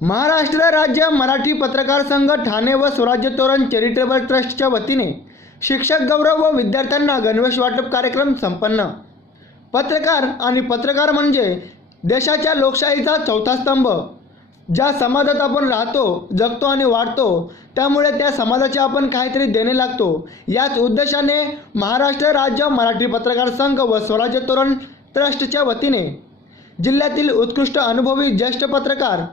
महाराष्ट्र राज्य मराठी पत्रकार संघ ठाणे व स्वराज्य तोरण चॅरिटेबल ट्रस्टच्या वतीने शिक्षक गौरव व विद्यार्थ्यांना गणवेश वाटप कार्यक्रम संपन्न. पत्रकार आणि पत्रकार म्हणजे देशाच्या लोकशाहीचा चौथा स्तंभ. ज्या समाजात आपण राहतो जगतो आणि वाढतो त्यामुळे त्या समाजाचे आपण काहीतरी देणे लागतो. याच उद्देशाने महाराष्ट्र राज्य मराठी पत्रकार संघ व स्वराज्य तोरण ट्रस्टच्या वतीने जिल्ह्यातील उत्कृष्ट अनुभवी ज्येष्ठ पत्रकार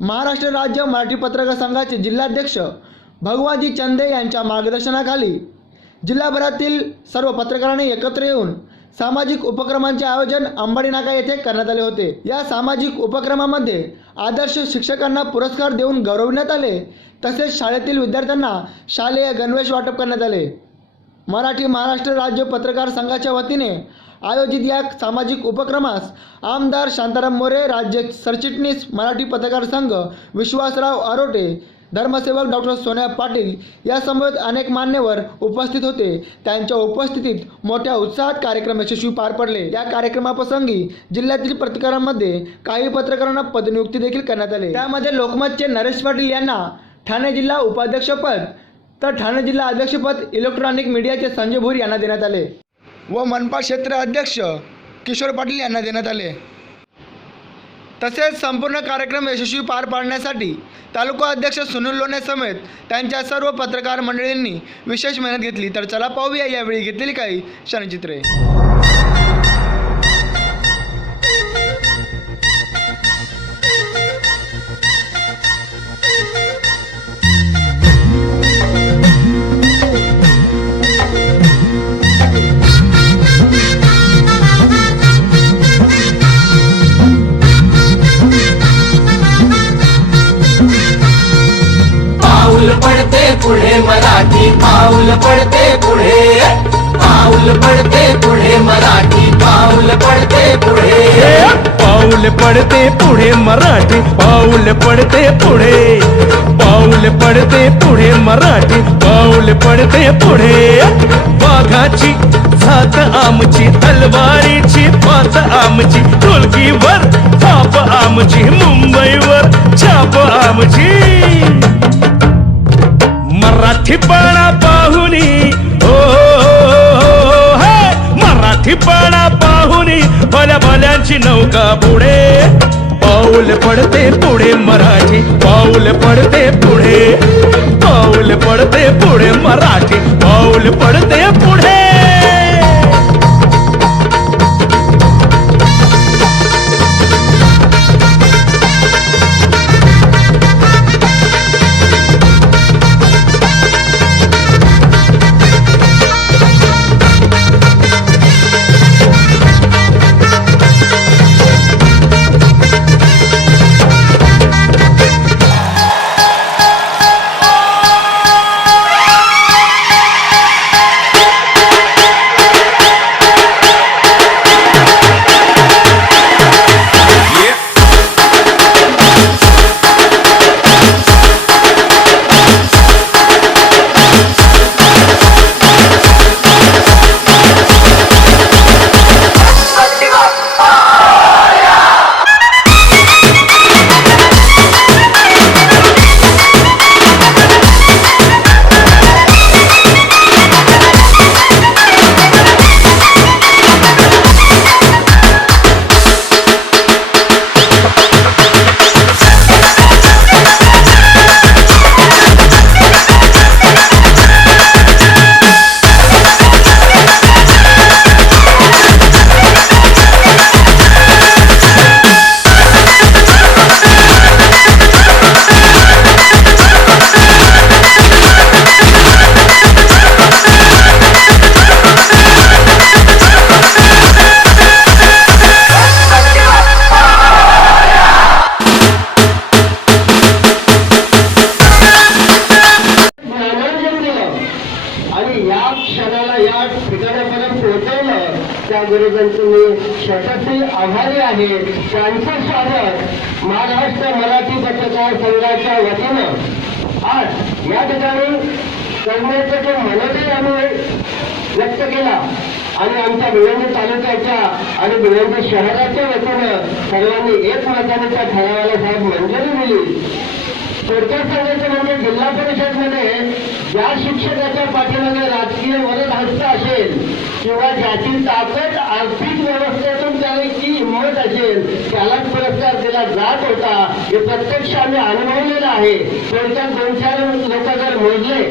महाराष्ट्र राज्य मराठी पत्रकार संघाचे जिल्हाध्यक्ष भगवाजी चंदे यांच्या मार्गदर्शनाखाली जिल्हाभरातील सर्व पत्रकारांनी एकत्र येऊन सामाजिक उपक्रमांचे आयोजन अंबाडी नाका येथे करण्यात आले होते. या सामाजिक उपक्रमामध्ये आदर्श शिक्षकांना पुरस्कार देऊन गौरवण्यात आले. तसेच शाळेतील विद्यार्थ्यांना शालेय गणवेश वाटप करण्यात आले. मराठी महाराष्ट्र राज्य पत्रकार संघाच्या वतीने आयोजित या सामाजिक उपक्रमास आमदार शांताराम मोरे राज्य सरचिटणीस मराठी पत्रकार संघ विश्वासराव आरोटे धर्मसेवक डॉक्टर सोन्या पाटील यासमवेत अनेक मान्यवर उपस्थित होते. त्यांच्या उपस्थितीत मोठ्या उत्साहात कार्यक्रम यशस्वी पार पडले. या कार्यक्रमाप्रसंगी जिल्ह्यातील पत्रकारांमध्ये काही पत्रकारांना पदनियुक्ती देखील करण्यात आली. त्यामध्ये लोकमतचे नरेश पाटील यांना ठाणे जिल्हा उपाध्यक्षपद तर ठाणे जिल्हा अध्यक्षपद इलेक्ट्रॉनिक मीडियाचे संजय भोर यांना देण्यात आले. व मनपा क्षेत्र अध्यक्ष किशोर पाटील यांना देण्यात आले. तसेच संपूर्ण कार्यक्रम यशस्वी पार पाडण्यासाठी तालुका अध्यक्ष सुनील लोणे समेत त्यांच्या सर्व पत्रकार मंडळींनी विशेष मेहनत घेतली. तर चला पाहूया यावेळी घेतलेली काही क्षणचित्रे. मराठी पाऊल पडते पुढे. पाऊल पडते पुढे मराठी पाऊल पडते पुढे. पाऊल पडते पुढे मराठी पाऊल पडते पुढे. पाऊल पडते पुढे मराठी पाऊल पडते पुढे. वाघाची साथ आमची तलवारीची पाच आमची ढोलकीवर थाप आमची मराठीपणा पाहुनी हो, हो, हो, हो मराठीपणा पाहुनी भल्या भल्यांची नौका पुढे पाऊल पडते पुढे मराठी. पाऊल गुरुजनचे मी शतशी आभारी आहे. त्यांचं स्वागत महाराष्ट्र मराठी पत्रकार संघाच्या वतीनं. आज या ठिकाणी करण्याचं जे मनोदय आम्ही व्यक्त केला आणि आमच्या भिवंडी तालुक्याच्या आणि भिवंडी शहराच्या वतीनं सर्वांनी एकमताने त्या ठरावाला साहेब मंजुरी दिली. थोडक्यात सांगायचं म्हणजे जिल्हा परिषदमध्ये ज्या शिक्षकाच्या पाठीमागे राजकीय वरद हस्त असेल किंवा ज्याची ताकद आर्थिक व्यवस्थेतून त्याने की हिंमत असेल त्यालाच पुरस्कार दिला जात होता हे प्रत्यक्ष आम्ही अनुभवलेलं आहे. थोडक्यात दोन चार लोक जर मोजले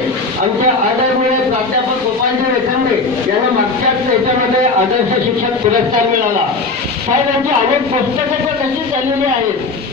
आमच्या आदरणीय प्राध्यापक गोपालजी वेखंडे यांना मागच्याच याच्यामध्ये आदर्श शिक्षक पुरस्कार मिळाला. साहेब यांची अनेक पुस्तकं तर तशीच झालेली आहेत?